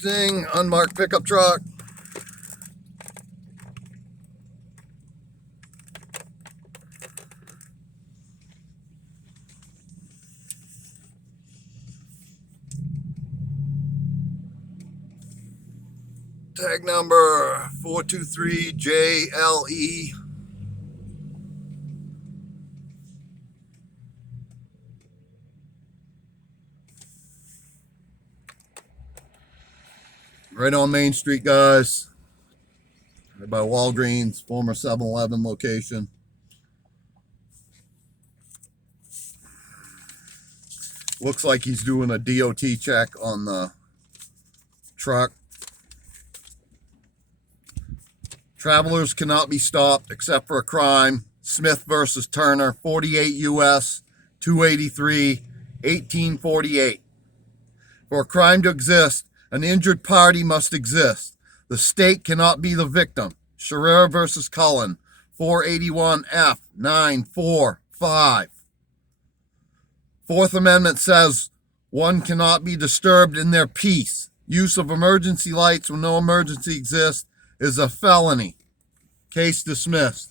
Testing, unmarked pickup truck. Tag number 423JLE. Right on Main Street, guys. Right by Walgreens, former 7-Eleven location. Looks like he's doing a DOT check on the truck. Travelers cannot be stopped except for a crime. Smith versus Turner, 48 U.S. 283, 1848. For a crime to exist, an injured party must exist. The state cannot be the victim. Scherer versus Cullen, 481 F 945. Fourth Amendment says one cannot be disturbed in their peace. Use of emergency lights when no emergency exists is a felony. Case dismissed.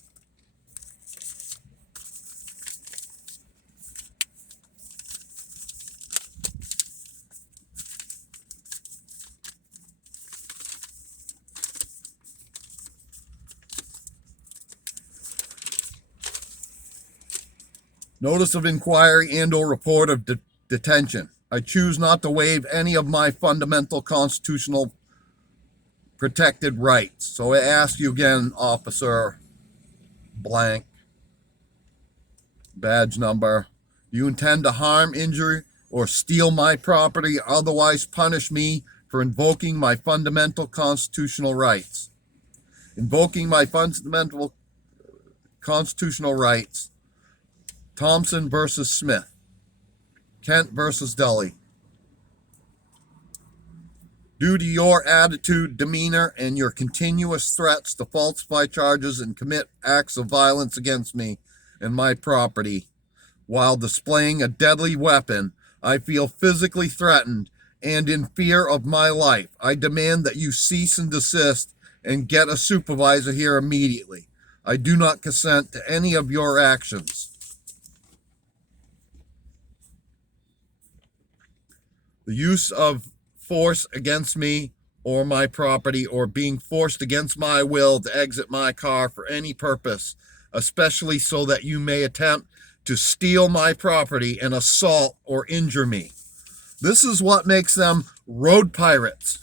Notice of inquiry and/or report of detention. I choose not to waive any of my fundamental constitutional protected rights. So I ask you again, Officer blank, badge number, do you intend to harm, injure, or steal my property, or otherwise punish me for invoking my fundamental constitutional rights? Invoking my fundamental constitutional rights. Thompson versus Smith. Kent versus Dully. Due to your attitude, demeanor, and your continuous threats to falsify charges and commit acts of violence against me and my property while displaying a deadly weapon, I feel physically threatened and in fear of my life. I demand that you cease and desist and get a supervisor here immediately. I do not consent to any of your actions. The use of force against me or my property, or being forced against my will to exit my car for any purpose, especially so that you may attempt to steal my property and assault or injure me. This is what makes them road pirates.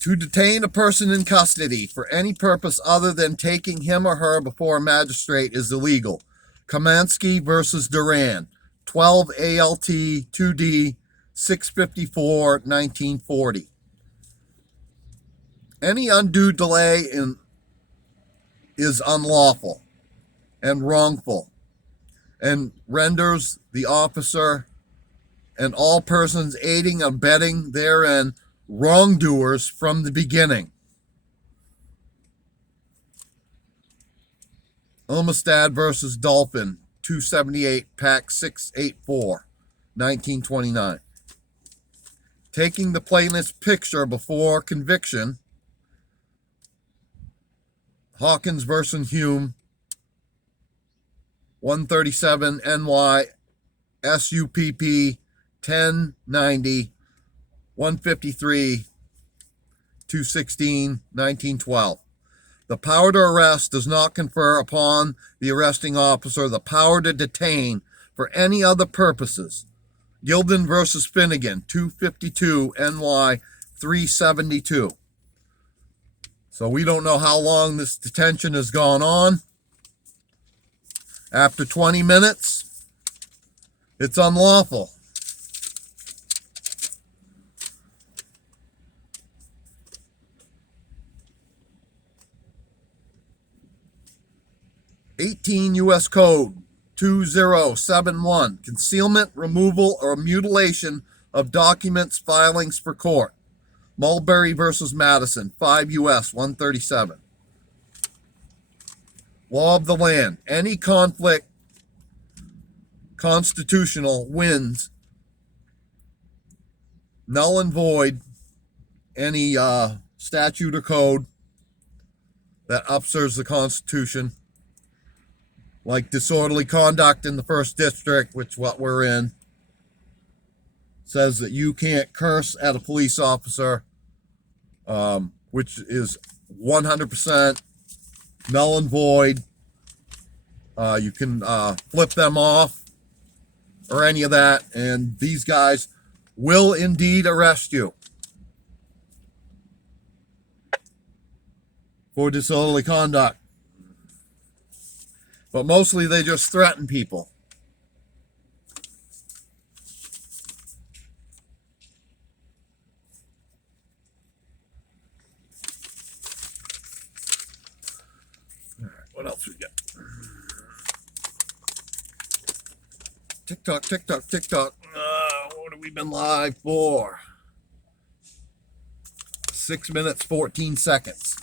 To detain a person in custody for any purpose other than taking him or her before a magistrate is illegal. Kamansky versus Duran, 12 ALT 2D 654 1940. Any undue delay is unlawful and wrongful and renders the officer and all persons aiding and abetting therein wrongdoers from the beginning. Olmstead versus Dolphin, 278 Pack 684, 1929. Taking the plaintiff's picture before conviction. Hawkins versus Hume, 137 NY SUPP 1090 153 216 1912. The power to arrest does not confer upon the arresting officer the power to detain for any other purposes. Gilden versus Finnegan, 252 NY 372. So we don't know how long this detention has gone on. After 20 minutes, it's unlawful. (18 U.S. Code 2071), concealment, removal, or mutilation of documents, filings for court. Mulberry versus Madison, 5 U.S. 137. Law of the land. Any conflict constitutional wins, null and void any statute or code that upserves the Constitution, like disorderly conduct in the 1st District, which what we're in, says that you can't curse at a police officer, which is 100% null and void. You can flip them off or any of that, and these guys will indeed arrest you for disorderly conduct. But mostly they just threaten people. All right, what else we got? TikTok, TikTok, TikTok. What have we been live for? 6 minutes, 14 seconds.